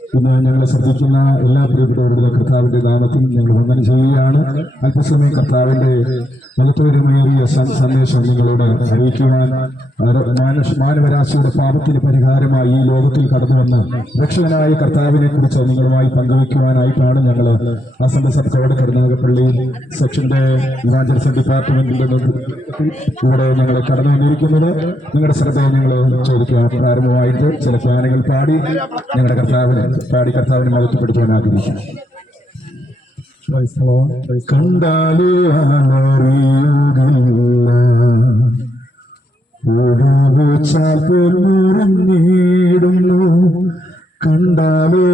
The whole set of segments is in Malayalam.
ഇന്ന് ഞങ്ങളെ ശ്രദ്ധിക്കുന്ന എല്ലാ പ്രിയപ്പെട്ടവരുടെ കർത്താവിന്റെ നാമത്തിൽ ഞങ്ങൾ വന്ദനം ചെയ്യുകയാണ്. അല്പസമയം കർത്താവിന്റെ മഹത്വകരമേറിയ സന്ദേശം നിങ്ങളോട് അറിയിക്കുവാൻ മാനുഷ- മാനവരാശിയുടെ പാപത്തിന് പരിഹാരമായി ഈ ലോകത്തിൽ കടന്നു വന്ന് രക്ഷകനായ കർത്താവിനെ കുറിച്ച് നിങ്ങളുമായി പങ്കുവയ്ക്കുവാനായിട്ടാണ് ഞങ്ങൾ അസംബ സഭയോട് കരുനാഗപ്പള്ളി സെക്ഷന്റെ ഇവാഞ്ചലിസം ഡിപ്പാർട്ട്മെന്റിന്റെ ഇവിടെ ഞങ്ങൾ കടന്നു വന്നിരിക്കുന്നത്. നിങ്ങളുടെ ശ്രദ്ധയെ ഞങ്ങൾ ചോദിക്കുക പ്രാരംഭമായിട്ട് ചില ഗാനങ്ങൾ പാടി ഞങ്ങളുടെ കർത്താവിനെ പാടി കർത്താവിനെ മഹത്വപ്പെടുത്തുവാൻ ആഗ്രഹിക്കുന്നു. കണ്ടാലേ അറിയുകയില്ല ഒഴുകുച്ചാൽ പൊന്നുറങ്ങിടുന്നു കണ്ടാലേ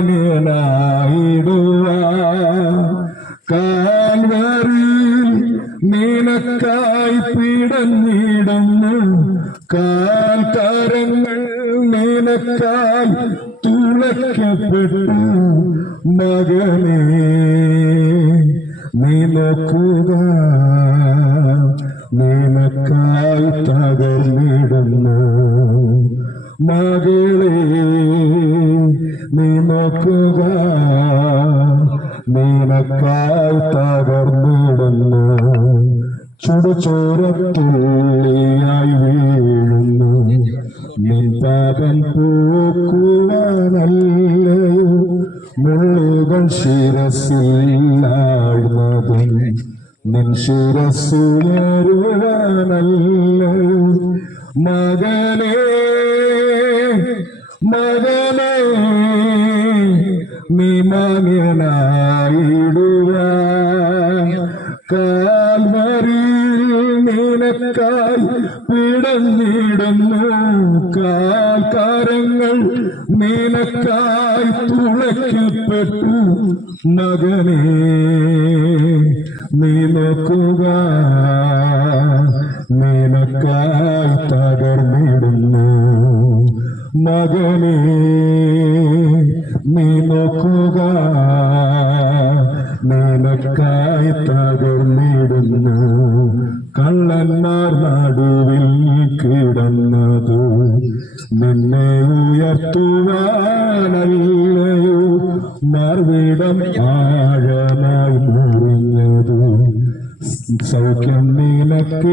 നീ മാന്യനായിടുക കാൽവറിയിൽ നിനക്കായി കാൽക്കാരങ്ങൾ നിനക്കായി തുളയ്ക്കപ്പെട്ടു. മകനേ നീ നോക്കുക. തകർന്നിടുന്നു. മകളെ നീ നോക്കുക. നിനക്കായി തകർന്നിടുന്നു. ചുടുചോരത്തുള്ളിയായി വീഴുന്നു. നിൻ പൂക്കുവാനല്ലയോ? മുള്ളുകൾ ശിരസിലാഴ്ന്നതും നിൻ ശിരസുയരുവാനല്ലയോ മകനേ നീ മാന്യനായിടുക കാൽവരിയിൽ നിനക്കായി പിടഞ്ഞിടുന്നു. കാൽക്കാരങ്ങൾ നിനക്കായി തുളയ്ക്കപ്പെട്ടു. മകനേ നീ നിനക്കായി തകർന്നിടുന്നു. മകനേ നോക്കുക. നിനക്കായി തകർന്നിടുന്ന. കള്ളന്മാർ നടുവിൽ കിടന്നത്. നിന്നെ ഉയർത്തുവാനല്ലയോ. മറുവിടം ആഴമായി മുറിഞ്ഞത്. സൗഖ്യം നിനക്കേകുവാനല്ലയോ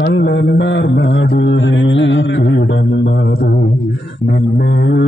കള്ളന്മാർ നടുവിൽ കിടന്നത്. നിന്നെ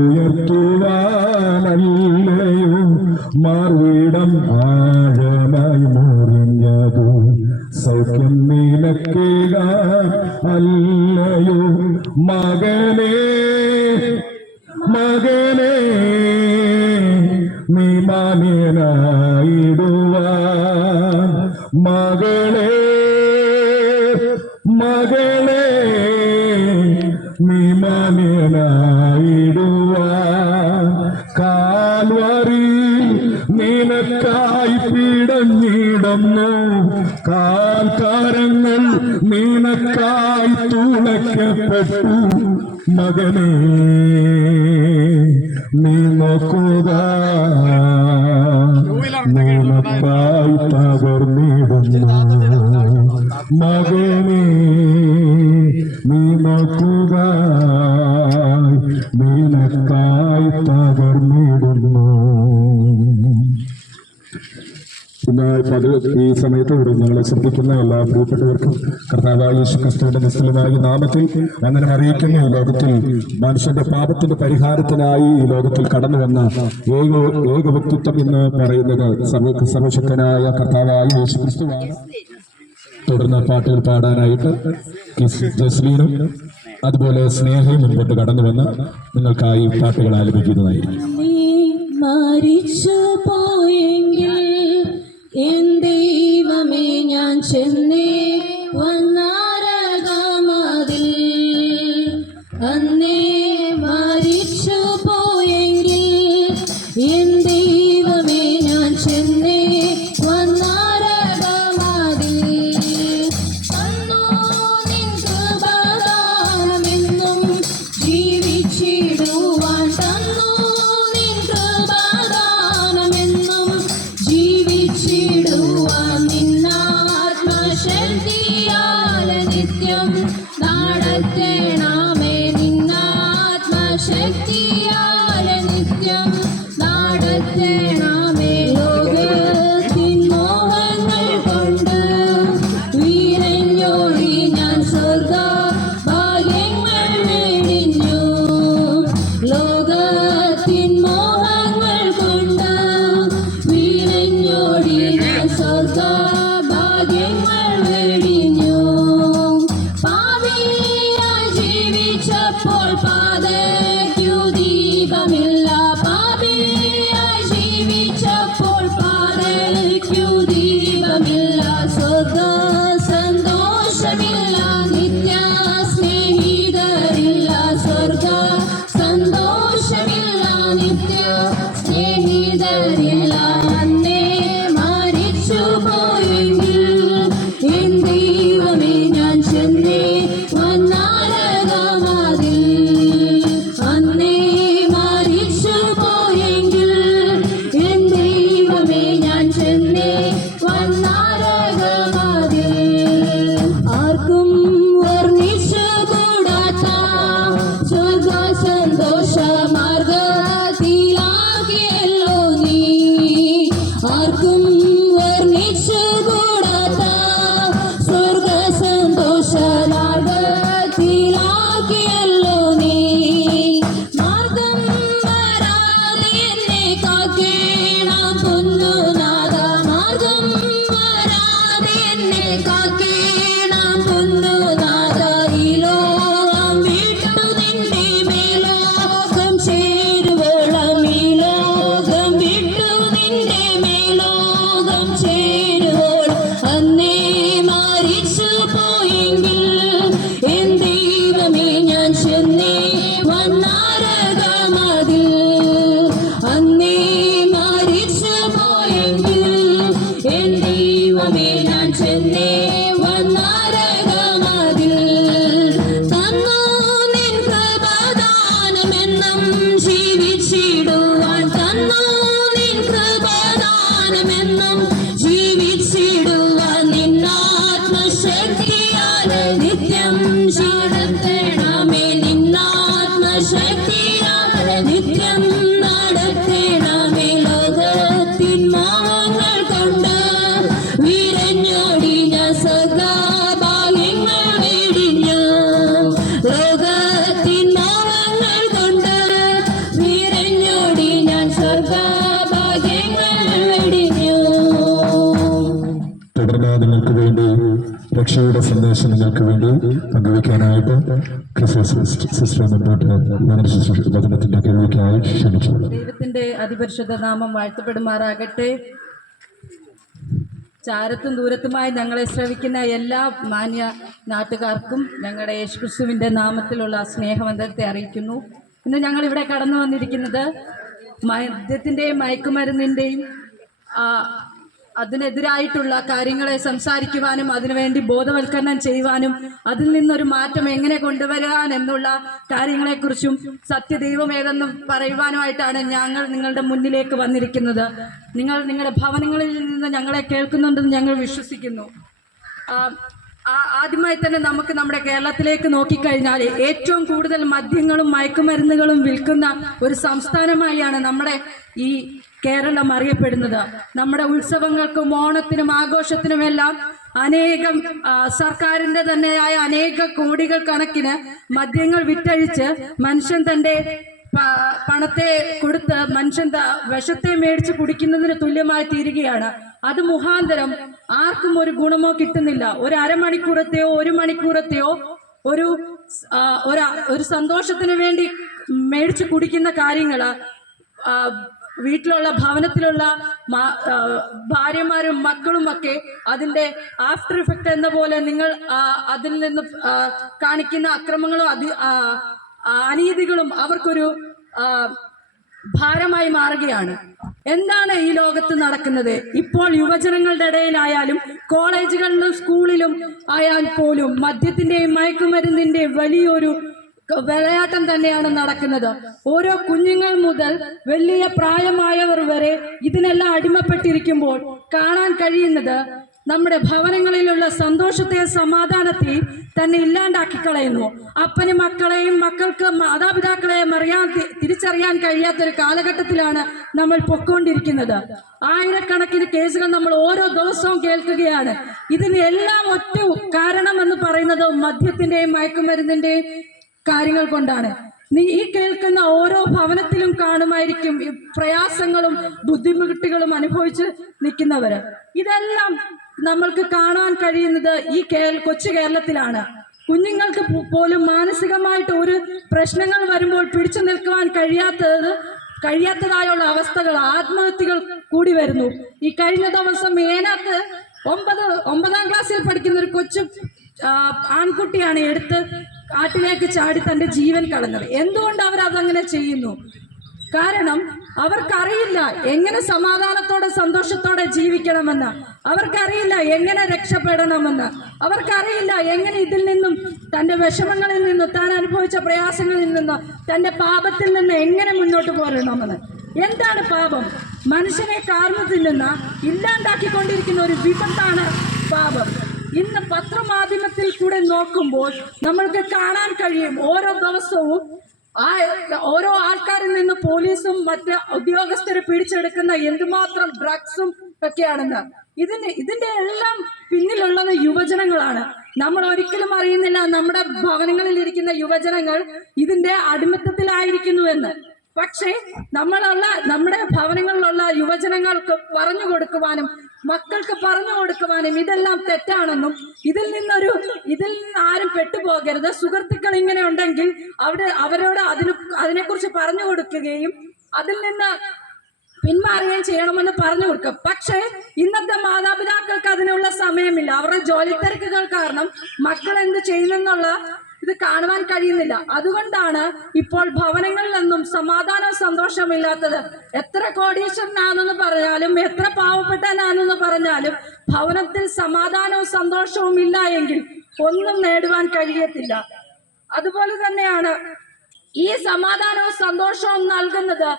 നിനക്കായി തകർന്നിടുന്ന മകനേ ശ്രദ്ധിക്കുന്ന എല്ലാ പ്രിയപ്പെട്ടവർക്കും കർത്താവായ യേശു ക്രിസ്തുവിന്റെ നിസ്തുലമായ നാമത്തിൽ വന്ദനം അറിയിക്കുന്നു. ഈ ലോകത്തിൽ മനുഷ്യന്റെ പാപത്തിന്റെ പരിഹാരത്തിനായി ഈ ലോകത്തിൽ കടന്നു വന്ന ഏക ഏക വ്യക്തിത്വം എന്ന് പറയുന്നത് സർവ സർവശക്തനായ കർത്താവായ യേശു ക്രിസ്തുവാണ് തുടർന്ന് പാട്ടുകൾ പാടാനായിട്ട് ജസ്ലീനും അതുപോലെ സ്നേഹയും മുൻപോട്ട് കടന്നു വന്ന് നിങ്ങൾക്കായി പാട്ടുകൾ ആലപിക്കുന്നതായിരിക്കും. മരിച്ചു പോയെങ്കിൽ ദൈവമേ ഞാൻ രക്ഷയുടെ സന്ദേശം നിങ്ങൾക്ക് വേണ്ടി പങ്കുവയ്ക്കാനായിട്ട് സിസ്റ്റർ ദൈവത്തിന്റെ അതിപരിശുദ്ധ നാമം വാഴ്ത്തപ്പെടുമാറാകട്ടെ. ചാരത്തും ദൂരത്തുമായി ഞങ്ങളെ ശ്രവിക്കുന്ന എല്ലാ മാന്യ നാട്ടുകാർക്കും ഞങ്ങളുടെ യേശുക്രിസ്തുവിന്റെ നാമത്തിലുള്ള സ്നേഹബന്ധത്തെ അറിയിക്കുന്നു. ഇന്ന് ഞങ്ങൾ ഇവിടെ കടന്നു വന്നിരിക്കുന്നത് മദ്യത്തിന്റെയും മയക്കുമരുന്നിന്റെയും അതിനെതിരായിട്ടുള്ള കാര്യങ്ങളെ സംസാരിക്കുവാനും അതിനുവേണ്ടി ബോധവൽക്കരണം ചെയ്യുവാനും അതിൽ നിന്നൊരു മാറ്റം എങ്ങനെ കൊണ്ടുവരാൻ എന്നുള്ള കാര്യങ്ങളെക്കുറിച്ചും സത്യദൈവം ഏതെന്ന് പറയുവാനുമായിട്ടാണ് ഞങ്ങൾ നിങ്ങളുടെ മുന്നിലേക്ക് വന്നിരിക്കുന്നത്. നിങ്ങൾ നിങ്ങളുടെ ഭവനങ്ങളിൽ നിന്ന് ഞങ്ങളെ കേൾക്കുന്നുണ്ടെന്ന് ഞങ്ങൾ വിശ്വസിക്കുന്നു. ആദ്യമായി തന്നെ നമുക്ക് നമ്മുടെ കേരളത്തിലേക്ക് നോക്കിക്കഴിഞ്ഞാൽ ഏറ്റവും കൂടുതൽ മദ്യങ്ങളും മയക്കുമരുന്നുകളും വിൽക്കുന്ന ഒരു സംസ്ഥാനമായാണ് നമ്മുടെ ഈ കേരളം അറിയപ്പെടുന്നത്. നമ്മുടെ ഉത്സവങ്ങൾക്കും ഓണത്തിനും ആഘോഷത്തിനുമെല്ലാം അനേകം സർക്കാരിന്റെ തന്നെയായ അനേക കോടികൾ കണക്കിന് മദ്യങ്ങൾ വിറ്റഴിച്ച് മനുഷ്യൻ തന്റെ പണത്തെ കൊടുത്ത് മനുഷ്യൻ വിഷത്തെ മേടിച്ച് കുടിക്കുന്നതിന് തുല്യമായി തീരുകയാണ്. അത് മുഖാന്തരം ആർക്കും ഒരു ഗുണമോ കിട്ടുന്നില്ല. ഒരു അരമണിക്കൂറത്തെയോ ഒരു മണിക്കൂറത്തെയോ ഒരു ഒരു സന്തോഷത്തിന് വേണ്ടി മേടിച്ച് കുടിക്കുന്ന കാര്യങ്ങൾ ആ, വീട്ടിലുള്ള ഭവനത്തിലുള്ള ഭാര്യമാരും മക്കളും ഒക്കെ അതിന്റെ ആഫ്റ്റർ ഇഫക്റ്റ് എന്ന പോലെ നിങ്ങൾ അതിൽ നിന്ന് കാണിക്കുന്ന അക്രമങ്ങളും അതി അനീതികളും അവർക്കൊരു ഭാരമായി മാറുകയാണ്. എന്താണ് ഈ ലോകത്ത് നടക്കുന്നത്? ഇപ്പോൾ യുവജനങ്ങളുടെ ഇടയിലായാലും കോളേജുകളിലും സ്കൂളിലും ആയാൽ പോലും മദ്യത്തിന്റെയും മയക്കുമരുന്നിന്റെയും വലിയൊരു വിളയാട്ടം തന്നെയാണ് നടക്കുന്നത്. ഓരോ കുഞ്ഞുങ്ങൾ മുതൽ വലിയ പ്രായമായവർ വരെ ഇതിനെല്ലാം അടിമപ്പെട്ടിരിക്കുമ്പോൾ കാണാൻ കഴിയുന്നത് നമ്മുടെ ഭവനങ്ങളിലുള്ള സന്തോഷത്തെ സമാധാനത്തെയും തന്നെ ഇല്ലാണ്ടാക്കി കളയുന്നു അപ്പനും മക്കളെയും മക്കൾക്ക് മാതാപിതാക്കളെയും അറിയാൻ തിരിച്ചറിയാൻ കഴിയാത്തൊരു കാലഘട്ടത്തിലാണ് നമ്മൾ പൊക്കോണ്ടിരിക്കുന്നത്. ആയിരക്കണക്കിന് കേസുകൾ നമ്മൾ ഓരോ ദിവസവും കേൾക്കുകയാണ്. ഇതിനെല്ലാം ഒറ്റ കാരണം എന്ന് പറയുന്നത് മദ്യത്തിന്റെയും മയക്കുമരുന്നിന്റെയും കാര്യങ്ങൾ കൊണ്ടാണ്. നീ ഈ കേൾക്കുന്ന ഓരോ ഭവനത്തിലും കാണുമായിരിക്കും ഈ പ്രയാസങ്ങളും ബുദ്ധിമുട്ടുകളും അനുഭവിച്ച് നിൽക്കുന്നവര്. ഇതെല്ലാം നമ്മൾക്ക് കാണാൻ കഴിയുന്നത് ഈ കേരള കൊച്ചു കേരളത്തിലാണ്. കുഞ്ഞുങ്ങൾക്ക് പോലും മാനസികമായിട്ട് ഒരു പ്രശ്നങ്ങൾ വരുമ്പോൾ പിടിച്ചു നിൽക്കുവാൻ കഴിയാത്തത് കഴിയാത്തതായുള്ള അവസ്ഥകൾ ആത്മഹത്യകൾ കൂടി വരുന്നു. ഈ കഴിഞ്ഞ ദിവസം ഏനാത്ത് ഒമ്പത് ഒമ്പതാം ക്ലാസ്സിൽ പഠിക്കുന്ന ഒരു കൊച്ചു ആൺകുട്ടിയാണ് എടുത്ത് കാട്ടിലേക്ക് ചാടി തന്റെ ജീവൻ കളഞ്ഞത്. എന്തുകൊണ്ട് അവർ അതങ്ങനെ ചെയ്യുന്നു? കാരണം അവർക്കറിയില്ല എങ്ങനെ സമാധാനത്തോടെ സന്തോഷത്തോടെ ജീവിക്കണമെന്ന്. അവർക്കറിയില്ല എങ്ങനെ രക്ഷപ്പെടണമെന്ന്. അവർക്കറിയില്ല എങ്ങനെ ഇതിൽ നിന്നും തന്റെ വിഷമങ്ങളിൽ നിന്നും താൻ അനുഭവിച്ച പ്രയാസങ്ങളിൽ നിന്നും തന്റെ പാപത്തിൽ നിന്ന് എങ്ങനെ മുന്നോട്ട് പോരണമെന്ന്. എന്താണ് പാപം? മനുഷ്യനെ കാർന്നു തിന്നുന്ന ഇല്ലാണ്ടാക്കിക്കൊണ്ടിരിക്കുന്ന ഒരു വിപത്താണ് പാപം. ഇന്ന് പത്രമാധ്യമത്തിൽ കൂടെ നോക്കുമ്പോൾ നമ്മൾക്ക് കാണാൻ കഴിയും ഓരോ ദിവസവും ആ ഓരോ ആൾക്കാരിൽ നിന്ന് പോലീസും മറ്റ് ഉദ്യോഗസ്ഥരെ പിടിച്ചെടുക്കുന്ന എന്തുമാത്രം ഡ്രഗ്സും ഒക്കെയാണെന്ന്. ഇതിന് ഇതിന്റെ എല്ലാം പിന്നിലുള്ളത് യുവജനങ്ങളാണ്. നമ്മൾ ഒരിക്കലും അറിയുന്നില്ല നമ്മുടെ ഭവനങ്ങളിൽ ഇരിക്കുന്ന യുവജനങ്ങൾ ഇതിന്റെ അടിമത്തത്തിലായിരിക്കുന്നുവെന്ന്. പക്ഷേ നമ്മളുള്ള നമ്മുടെ ഭവനങ്ങളിലുള്ള യുവജനങ്ങൾക്ക് പറഞ്ഞു കൊടുക്കുവാനും മക്കൾക്ക് പറഞ്ഞു കൊടുക്കുവാനും ഇതെല്ലാം തെറ്റാണെന്നും ഇതിൽ നിന്നൊരു ഇതിൽ നിന്ന് ആരും പെട്ടുപോകരുത്. സുഹൃത്തുക്കൾ ഇങ്ങനെ ഉണ്ടെങ്കിൽ അവിടെ അവരോട് അതിന് അതിനെക്കുറിച്ച് പറഞ്ഞു കൊടുക്കുകയും അതിൽ നിന്ന് പിന്മാറുകയും ചെയ്യണമെന്ന് പറഞ്ഞു കൊടുക്കും. പക്ഷേ ഇന്നത്തെ മാതാപിതാക്കൾക്ക് അതിനുള്ള സമയമില്ല. അവരുടെ ജോലി തിരക്കുകൾ കാരണം മക്കൾ എന്ത് ചെയ്യുന്നെന്നുള്ള ഇത് കാണുവാൻ കഴിയുന്നില്ല. അതുകൊണ്ടാണ് ഇപ്പോൾ ഭവനങ്ങളിൽ നിന്നും സമാധാന സന്തോഷമില്ലാത്തത് എത്ര കോടീശ്വരനാണെന്ന് പറഞ്ഞാലും എത്ര പാവപ്പെട്ടനാണെന്ന് പറഞ്ഞാലും ഭവനത്തിൽ സമാധാനവും സന്തോഷവും ഇല്ല എങ്കിൽ ഒന്നും നേടുവാൻ കഴിയത്തില്ല. അതുപോലെ തന്നെയാണ് ഈ സമാധാനവും സന്തോഷവും നൽകുന്നത്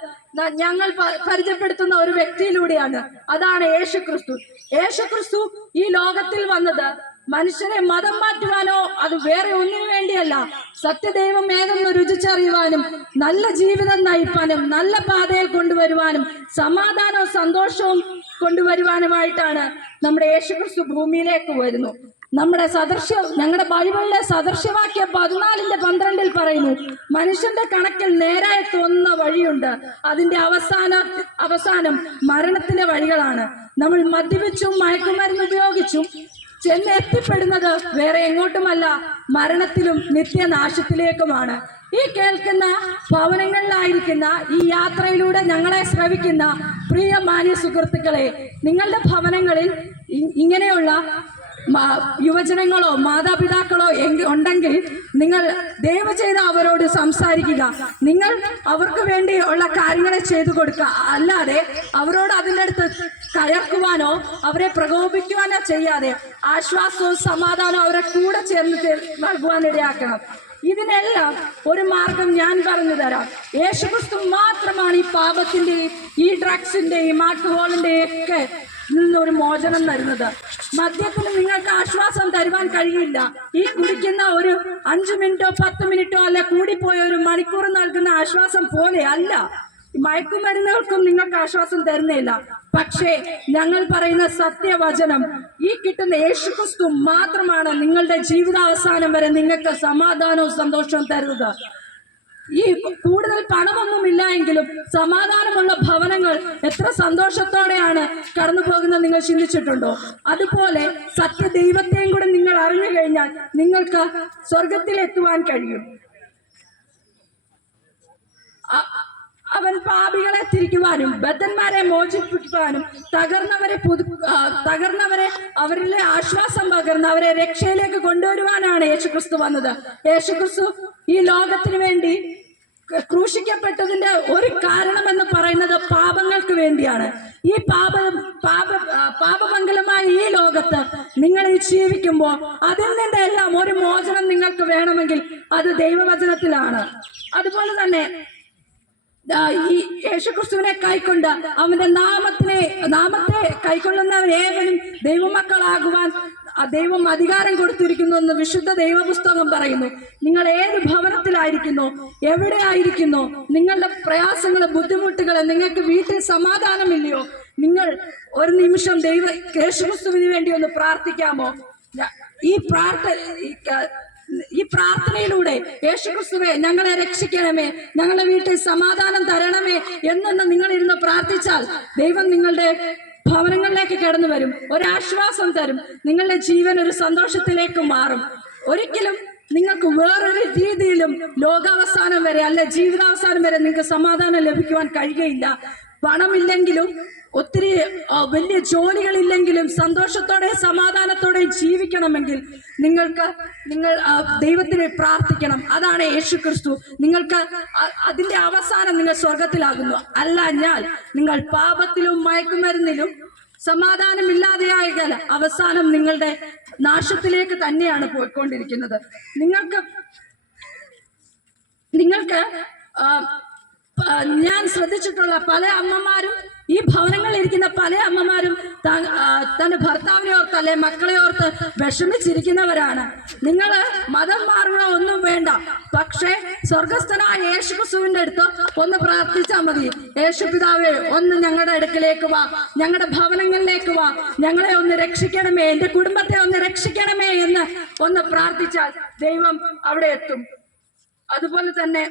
ഞങ്ങൾ പരിചയപ്പെടുത്തുന്ന ഒരു വ്യക്തിയിലൂടെയാണ്. അതാണ് യേശു ക്രിസ്തു യേശു ക്രിസ്തു ഈ ലോകത്തിൽ വന്നത്. മനുഷ്യരെ മതം മാറ്റുവാനോ അത് വേറെ ഒന്നിനു വേണ്ടിയല്ല. സത്യദൈവം ഏതെന്ന് രുചിച്ചറിയുവാനും നല്ല ജീവിതം നയിപ്പാനും നല്ല പാതയിൽ കൊണ്ടുവരുവാനും സമാധാനവും സന്തോഷവും കൊണ്ടുവരുവാനുമായിട്ടാണ് നമ്മുടെ യേശുക്രിസ്തു ഭൂമിയിലേക്ക് വരുന്നു. നമ്മുടെ സദൃശ്യ ഞങ്ങളുടെ ബൈബിളിലെ സദൃശ്യവാക്യം പതിനാലിന്റെ പന്ത്രണ്ടിൽ പറയുന്നു മനുഷ്യന്റെ കണക്കിൽ നേരായി തോന്നുന്ന വഴിയുണ്ട്. അതിന്റെ അവസാന അവസാനം മരണത്തിന്റെ വഴികളാണ്. നമ്മൾ മദ്യപിച്ചും മയക്കുമരുന്ന് ഉപയോഗിച്ചും ചെന്ന് എത്തിപ്പെടുന്നത് വേറെ എങ്ങോട്ടുമല്ല മരണത്തിലും നിത്യനാശത്തിലേക്കുമാണ്. ഈ കേൾക്കുന്ന ഭവനങ്ങളിലായിരിക്കുന്ന ഈ യാത്രയിലൂടെ ഞങ്ങളെ ശ്രവിക്കുന്ന പ്രിയ മാന്യ സുഹൃത്തുക്കളെ നിങ്ങളുടെ ഭവനങ്ങളിൽ ഇങ്ങനെയുള്ള യുവജനങ്ങളോ മാതാപിതാക്കളോ ഉണ്ടെങ്കിൽ നിങ്ങൾ ദയവ് ചെയ്ത് അവരോട് സംസാരിക്കുക. നിങ്ങൾ അവർക്ക് വേണ്ടി ഉള്ള കാര്യങ്ങളെ ചെയ്തു കൊടുക്കുക. അല്ലാതെ അവരോട് അതിന്റെ അടുത്ത് കയർക്കുവാനോ അവരെ പ്രകോപിക്കുവാനോ ചെയ്യാതെ ആശ്വാസവും സമാധാനവും അവരെ കൂടെ ചേർന്ന് നൽകുവാൻ ഇടയാക്കണം. ഇതിനെല്ലാം ഒരു മാർഗം ഞാൻ പറഞ്ഞു തരാം. യേശുക്രിസ്തു മാത്രമാണ് ഈ പാപത്തിന്റെയും ഈ ഡ്രഗ്സിന്റെയും ആൽക്കഹോളിന്റെയും ഒക്കെ നിന്നൊരു മോചനം തരുന്നത്. മദ്യത്തിന് നിങ്ങൾക്ക് ആശ്വാസം തരുവാൻ കഴിയില്ല. ഈ കുടിക്കുന്ന ഒരു അഞ്ചു മിനിറ്റോ പത്ത് മിനിറ്റോ അല്ല കൂടിപ്പോയ ഒരു മണിക്കൂർ നൽകുന്ന ആശ്വാസം പോലെ അല്ല. മയക്കുമരുന്നുകൾക്കും നിങ്ങൾക്ക് ആശ്വാസം തരുന്നില്ല പക്ഷേ ഞങ്ങൾ പറയുന്ന സത്യവചനം ഈ കിട്ടുന്ന യേശുക്രിസ്തു മാത്രമാണ് നിങ്ങളുടെ ജീവിതാവസാനം വരെ നിങ്ങൾക്ക് സമാധാനവും സന്തോഷവും തരുന്നത്. ഈ കൂടുതൽ പണമൊന്നും ഇല്ല എങ്കിലും സമാധാനമുള്ള ഭവനങ്ങൾ എത്ര സന്തോഷത്തോടെയാണ് കടന്നു പോകുന്നത് നിങ്ങൾ ചിന്തിച്ചിട്ടുണ്ടോ? അതുപോലെ സത്യ ദൈവത്തെയും കൂടെ നിങ്ങൾ അറിഞ്ഞു കഴിഞ്ഞാൽ നിങ്ങൾക്ക് സ്വർഗത്തിലെത്തുവാൻ കഴിയും. അവൻ പാപികളെ തിരിക്കുവാനും ബദ്ധന്മാരെ മോചിപ്പിക്കുവാനും തകർന്നവരെ പുതു തകർന്നവരെ അവരിലെ ആശ്വാസം പകർന്ന് അവരെ രക്ഷയിലേക്ക് കൊണ്ടുവരുവാനാണ് യേശുക്രിസ്തു വന്നത്. യേശുക്രിസ്തു ഈ ലോകത്തിന് വേണ്ടി ക്രൂശിക്കപ്പെട്ടതിന്റെ ഒരു കാരണമെന്ന് പറയുന്നത് പാപങ്ങൾക്ക് വേണ്ടിയാണ്. ഈ പാപ പാപ പാപമംഗലമായ ഈ ലോകത്ത് നിങ്ങൾ ജീവിക്കുമ്പോൾ അതിൽ നിന്നെല്ലാം ഒരു മോചനം നിങ്ങൾക്ക് വേണമെങ്കിൽ അത് ദൈവവചനത്തിലാണ്. അതുപോലെ തന്നെ ഈ യേശുക്രിസ്തുവിനെ കൈക്കൊണ്ട് അവന്റെ നാമത്തിനെ നാമത്തെ കൈക്കൊള്ളുന്നവൻ ഏവനും ദൈവമക്കളാകുവാൻ ദൈവം അധികാരം കൊടുത്തിരിക്കുന്നു എന്ന് വിശുദ്ധ ദൈവപുസ്തകം പറയുന്നു. നിങ്ങൾ ഏത് ഭവനത്തിലായിരിക്കുന്നു? എവിടെ ആയിരിക്കുന്നു? നിങ്ങളുടെ പ്രയാസങ്ങൾ ബുദ്ധിമുട്ടുകൾ നിങ്ങൾക്ക് വീട്ടിൽ സമാധാനമില്ലയോ? നിങ്ങൾ ഒരു നിമിഷം ദൈവ യേശുക്രിസ്തുവിന് വേണ്ടി ഒന്ന് പ്രാർത്ഥിക്കാമോ? ഈ പ്രാർത്ഥന ഈ പ്രാർത്ഥനയിലൂടെ യേശുക്രിസ്തുവെ ഞങ്ങളെ രക്ഷിക്കണമേ ഞങ്ങളുടെ വീട്ടിൽ സമാധാനം തരണമേ എന്നൊന്ന് നിങ്ങൾ ഇരുന്ന് പ്രാർത്ഥിച്ചാൽ ദൈവം നിങ്ങളുടെ ഭവനങ്ങളിലേക്ക് കടന്നു വരും ഒരാശ്വാസം തരും നിങ്ങളുടെ ജീവൻ ഒരു സന്തോഷത്തിലേക്ക് മാറും. ഒരിക്കലും നിങ്ങൾക്ക് വേറൊരു രീതിയിലും ലോകാവസാനം വരെ അല്ലെ ജീവിതാവസാനം വരെ നിങ്ങൾക്ക് സമാധാനം ലഭിക്കുവാൻ കഴിയുകയില്ല. പണമില്ലെങ്കിലും ഒത്തിരി വലിയ ജോലികളില്ലെങ്കിലും സന്തോഷത്തോടെ സമാധാനത്തോടെ ജീവിക്കണമെങ്കിൽ നിങ്ങൾക്ക് നിങ്ങൾ ദൈവത്തിന് പ്രാർത്ഥിക്കണം. അതാണ് യേശു ക്രിസ്തു നിങ്ങൾക്ക് അതിന്റെ അവസാനം നിങ്ങൾ സ്വർഗത്തിലാകുന്നു അല്ല ഞാൻ നിങ്ങൾ പാപത്തിലും മയക്കുമരുന്നിലും സമാധാനമില്ലാതെയായാൽ അവസാനം നിങ്ങളുടെ നാശത്തിലേക്ക് തന്നെയാണ് പോയിക്കൊണ്ടിരിക്കുന്നത്. നിങ്ങൾക്ക് നിങ്ങൾക്ക് ഞാൻ ശ്രദ്ധിച്ചിട്ടുള്ള പല അമ്മമാരും ഈ ഭവനങ്ങളിൽ ഇരിക്കുന്ന പല അമ്മമാരും തന്റെ ഭർത്താവിനെ ഓർത്ത് അല്ലെ മക്കളെ ഓർത്ത് വിഷമിച്ചിരിക്കുന്നവരാണ്. നിങ്ങൾ മതം മാറണോ ഒന്നും വേണ്ട. പക്ഷേ സ്വർഗസ്ഥനായ യേശു ക്രിസ്തുവിന്റെ അടുത്ത് ഒന്ന് പ്രാർത്ഥിച്ചാൽ മതി. യേശു പിതാവേ ഒന്ന് ഞങ്ങളുടെ അടുക്കിലേക്ക് വാ. ഞങ്ങളുടെ ഭവനങ്ങളിലേക്ക് വാ. ഞങ്ങളെ ഒന്ന് രക്ഷിക്കണമേ. എന്റെ കുടുംബത്തെ ഒന്ന് രക്ഷിക്കണമേ എന്ന് ഒന്ന് പ്രാർത്ഥിച്ചാൽ ദൈവം അവിടെ എത്തും. അതുപോലെ തന്നെ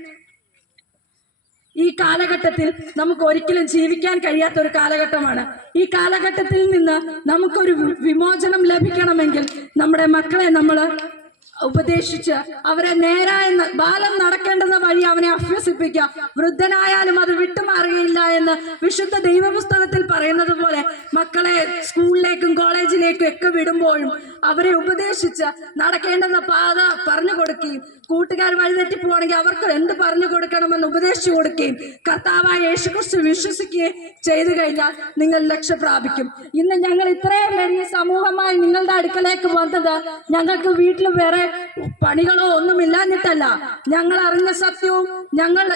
ഈ കാലഘട്ടത്തിൽ നമുക്ക് ഒരിക്കലും ജീവിക്കാൻ കഴിയാത്ത ഒരു കാലഘട്ടമാണ്. ഈ കാലഘട്ടത്തിൽ നിന്ന് നമുക്കൊരു വിമോചനം ലഭിക്കണമെങ്കിൽ നമ്മുടെ മക്കളെ നമ്മൾ ഉപദേശിച്ച് അവരെ നേരായ ബാലം നടക്കേണ്ടെന്ന വഴി അവനെ അഭ്യസിപ്പിക്കുക. വൃദ്ധനായാലും അത് വിട്ടുമാറുകയില്ല എന്ന് വിശുദ്ധ ദൈവപുസ്തകത്തിൽ പറയുന്നത് പോലെ മക്കളെ സ്കൂളിലേക്കും കോളേജിലേക്കും ഒക്കെ വിടുമ്പോഴും അവരെ ഉപദേശിച്ച് നടക്കേണ്ടെന്ന പാത പറഞ്ഞു കൊടുക്കുകയും കൂട്ടുകാർ വഴിതെറ്റി പോവാണെങ്കിൽ അവർക്ക് എന്ത് പറഞ്ഞു കൊടുക്കണമെന്ന് ഉപദേശിച്ചു കൊടുക്കുകയും കർത്താവായ യേശുക്രിസ്തു വിശ്വസിക്കുകയും ചെയ്തു കഴിഞ്ഞാൽ നിങ്ങൾ ലക്ഷ്യം പ്രാപിക്കും. ഇന്ന് ഞങ്ങൾ ഇത്രയും വലിയ സമൂഹമായി നിങ്ങളുടെ അടുക്കലേക്ക് വന്നത് ഞങ്ങൾക്ക് വീട്ടിൽ വേറെ പണികളോ ഒന്നും ഇല്ലാഞ്ഞിട്ടല്ല. ഞങ്ങൾ അറിഞ്ഞ സത്യവും ഞങ്ങൾ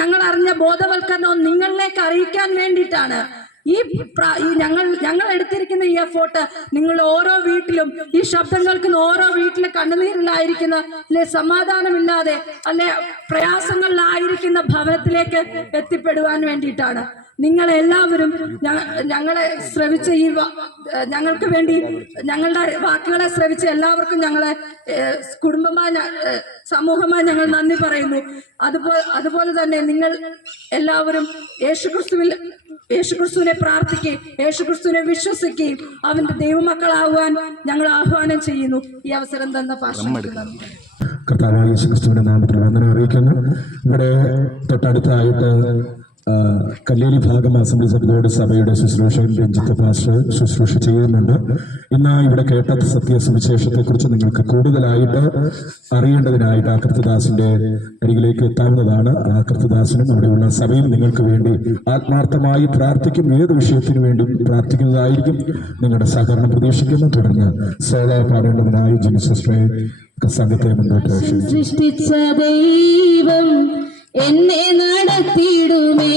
ഞങ്ങൾ അറിഞ്ഞ ബോധവൽക്കരണവും നിങ്ങളിലേക്ക് അറിയിക്കാൻ വേണ്ടിയിട്ടാണ്. ഈ ഞങ്ങൾ ഞങ്ങൾ എടുത്തിരിക്കുന്ന ഈ എഫോർട്ട് നിങ്ങൾ ഓരോ വീട്ടിലും ഈ ശബ്ദം കേൾക്കുന്ന ഓരോ വീട്ടിലെ കണ്ണുനീരിലായിരിക്കുന്ന അല്ലെ സമാധാനമില്ലാതെ അല്ലെ പ്രയാസങ്ങളിലായിരിക്കുന്ന ഭവനത്തിലേക്ക് എത്തിപ്പെടുവാൻ വേണ്ടിയിട്ടാണ്. നിങ്ങൾ എല്ലാവരും ഞങ്ങളെ ശ്രവിച്ച ഈ ഞങ്ങൾക്ക് വേണ്ടി ഞങ്ങളുടെ വാക്കുകളെ ശ്രവിച്ച എല്ലാവർക്കും ഞങ്ങളെ കുടുംബമായി സമൂഹമായി ഞങ്ങൾ നന്ദി പറയുന്നു. അതുപോലെ അതുപോലെ തന്നെ നിങ്ങൾ എല്ലാവരും യേശുക്രിസ്തുവിൽ യേശുക്രിസ്തുവിനെ പ്രാർത്ഥിക്കുകയും യേശുക്രിസ്തുവിനെ വിശ്വസിക്കുകയും അവന്റെ ദൈവമക്കളാകുവാൻ ഞങ്ങൾ ആഹ്വാനം ചെയ്യുന്നു. ഈ അവസരം തന്ന കർത്താവ് കർത്താവായ യേശു ക്രിസ്തുവിന്റെ നാമത്തിൽ വന്ദനം അറിയിക്കുന്നു. ഇവിടെ തൊട്ടടുത്തായിട്ട് ആ, കല്ലേലി ഭാഗം അസംബ്ലി സഭയുടെ സഭയുടെ ശുശ്രൂഷകൻ രഞ്ജിത്ത് ഭാഷ ശുശ്രൂഷ ചെയ്യുന്നുണ്ട്. ഇന്ന് ഇവിടെ കേട്ട സത്യ സുവിശേഷത്തെക്കുറിച്ച് നിങ്ങൾക്ക് കൂടുതലായിട്ട് അറിയേണ്ടതിനായിട്ട് ആകൃത്യദാസിന്റെ കൃത്യദാസിന്റെ അരികിലേക്ക് എത്താവുന്നതാണ്. ആ അവിടെയുള്ള സഭയും നിങ്ങൾക്ക് വേണ്ടി ആത്മാർത്ഥമായി പ്രാർത്ഥിക്കും. ഏത് വിഷയത്തിനു വേണ്ടി പ്രാർത്ഥിക്കുന്നതായിരിക്കും നിങ്ങളുടെ സഹകരണം പ്രതീക്ഷിക്കുന്നു. തുടർന്ന് സേവ പാടേണ്ടതിനായി ജിനിസിസ്റ്ററെ സംഘത്തെ മുന്നോട്ട് സൃഷ്ടിച്ച ദൈവം എന്നെ നടത്തിയിടുമേ.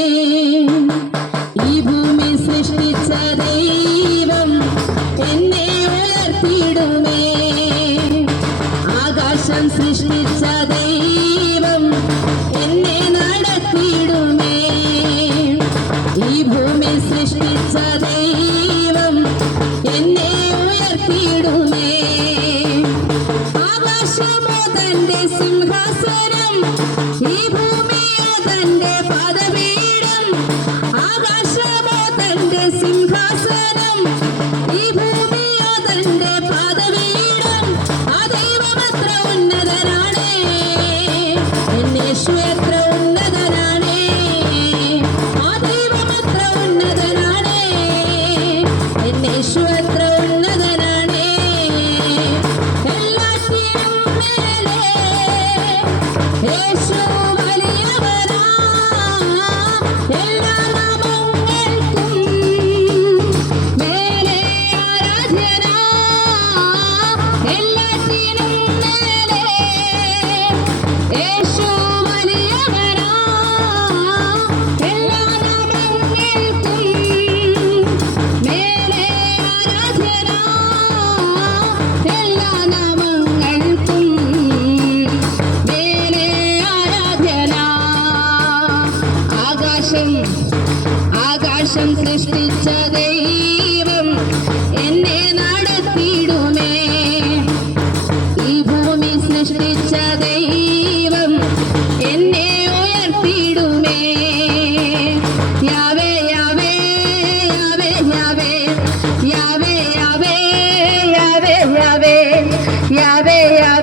呀贝呀。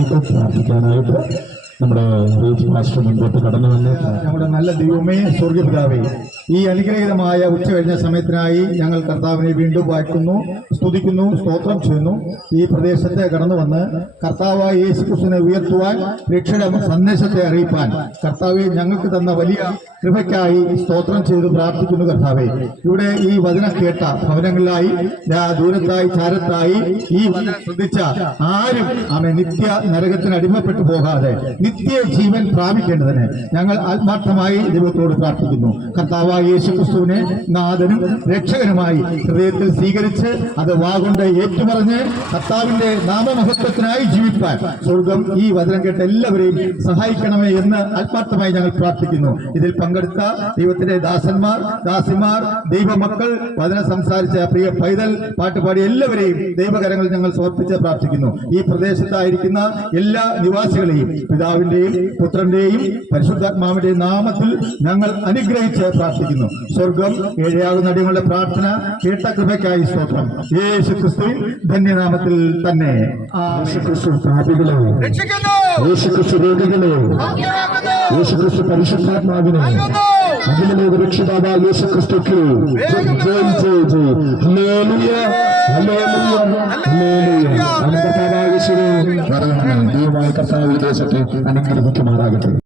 അനുഗ്രഹത്തിനായിട്ട് പ്രാർത്ഥിക്കാനായിട്ട് നമ്മുടെ റീച്ച് മാസ്റ്റർ മുൻപോട്ട് കടന്നു വന്ന്. നമ്മുടെ നല്ല ദൈവമേ സ്വർഗപിതാവേ ഈ അനുഗ്രഹീതമായ ഉച്ച കഴിഞ്ഞ സമയത്തിനായി ഞങ്ങൾ കർത്താവിനെ വീണ്ടും വായിക്കുന്നു സ്തുതിക്കുന്നു സ്തോത്രം ചെയ്യുന്നു. ഈ പ്രദേശത്തെ കടന്നു വന്ന് കർത്താവായ യേശു കൃഷ്ണനെ ഉയർത്തുവാൻ രക്ഷയുടെ സന്ദേശത്തെ അറിയിപ്പാൻ കർത്താവെ ഞങ്ങൾക്ക് തന്ന വലിയ കൃപയ്ക്കായി സ്തോത്രം ചെയ്ത് പ്രാർത്ഥിക്കുന്നു കർത്താവെ. ഇവിടെ ഈ വചനം കേട്ട ഭവനങ്ങളിലായി ദൂരത്തായി ചാരത്തായി ഈ വചനം ശ്രദ്ധിച്ച ആരും ആമെ നിത്യ നരകത്തിന് അടിമപ്പെട്ടു പോകാതെ നിത്യ ജീവൻ പ്രാപിക്കേണ്ടതിന് ഞങ്ങൾ ആത്മാർത്ഥമായി ദൈവത്തോട് പ്രാർത്ഥിക്കുന്നു. കർത്താവായ യേശു ക്രിസ്തുവിനെ നാഥനും രക്ഷകനുമായി ഹൃദയത്തിൽ സ്വീകരിച്ച് അത് വാഗുണ്ട് ഏറ്റുപറഞ്ഞ് കർത്താവിന്റെ നാമമഹത്വത്തിനായി ജീവിപ്പാൻ സ്വർഗം ഈ വചനം കേട്ട എല്ലാവരെയും സഹായിക്കണമേ എന്ന് ആത്മാർത്ഥമായി ഞങ്ങൾ പ്രാർത്ഥിക്കുന്നു. ഇതിൽ പങ്കെടുത്ത ദൈവത്തിന്റെ ദാസന്മാർ ദാസിമാർ ദൈവമക്കൾ വചനം സംസാരിച്ച പ്രിയ പൈതൽ പാട്ടുപാടി എല്ലാവരെയും ദൈവകരങ്ങളിൽ ഞങ്ങൾ സമർപ്പിച്ച് പ്രാർത്ഥിക്കുന്നു. ഈ പ്രദേശത്തായിരിക്കുന്ന എല്ലാ നിവാസികളെയും പിതാവിന്റെയും പുത്രന്റെയും പരിശുദ്ധാത്മാവിന്റെയും നാമത്തിൽ ഞങ്ങൾ അനുഗ്രഹിച്ച് പ്രാർത്ഥിക്കുന്നു. സ്വർഗം ഏഴയാകുന്ന അടിയങ്ങളുടെ പ്രാർത്ഥന കേട്ട കൃപയ്ക്കായി സ്തോത്രം. യേശു ക്രിസ്തു ധന്യനാമത്തിൽ തന്നെ. യേശു യേശുക്രിസ്തു പാപികളെ യേശുക്രിസ്തു രോഗികളെ. യേശുക്രിസ്തു പരിശുദ്ധാത്മാവിനെ. അതിലൂടെ രക്ഷിതാവ് യേശു ക്രിസ്തുക്ക് കർത്താവ് ദേശത്തെ അനുഗ്രഹിക്കുമാറാകട്ടെ.